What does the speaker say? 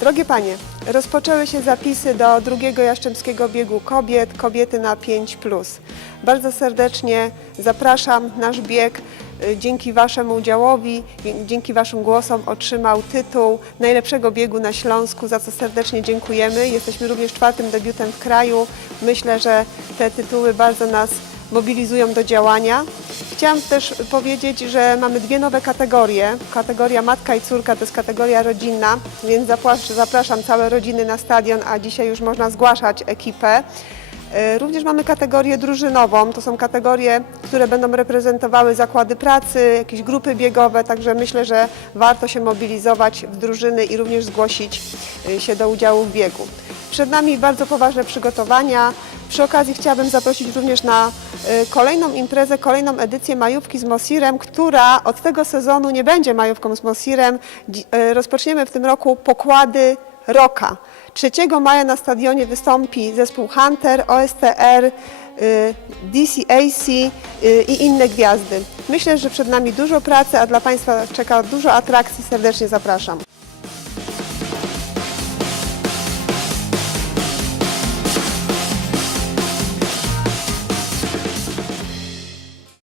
Drogie Panie, rozpoczęły się zapisy do drugiego Jastrzębskiego Biegu Kobiet, Kobiety na 5+. Bardzo serdecznie zapraszam. Nasz bieg y, dzięki Waszemu udziałowi, dzięki Waszym głosom otrzymał tytuł najlepszego biegu na Śląsku, za co serdecznie dziękujemy. Jesteśmy również czwartym debiutem w kraju. Myślę, że te tytuły bardzo nas mobilizują do działania. Chciałam też powiedzieć, że mamy dwie nowe kategorie. Kategoria matka i córka to jest kategoria rodzinna, więc zapraszam całe rodziny na stadion, a dzisiaj już można zgłaszać ekipę. E, Również mamy kategorię drużynową. To są kategorie, które będą reprezentowały zakłady pracy, jakieś grupy biegowe, także myślę, że warto się mobilizować w drużyny i również zgłosić e, się do udziału w biegu. Przed nami bardzo poważne przygotowania. Przy okazji chciałabym zaprosić również na e, kolejną imprezę, kolejną edycję majówki z Mosirem, która od tego sezonu nie będzie majówką z Mosirem. E, Rozpoczniemy w tym roku pokłady roka. 3 maja na stadionie wystąpi zespół Hunter, OSTR, y, DCAC y, i inne gwiazdy. Myślę, że przed nami dużo pracy, a dla Państwa czeka dużo atrakcji. Serdecznie zapraszam.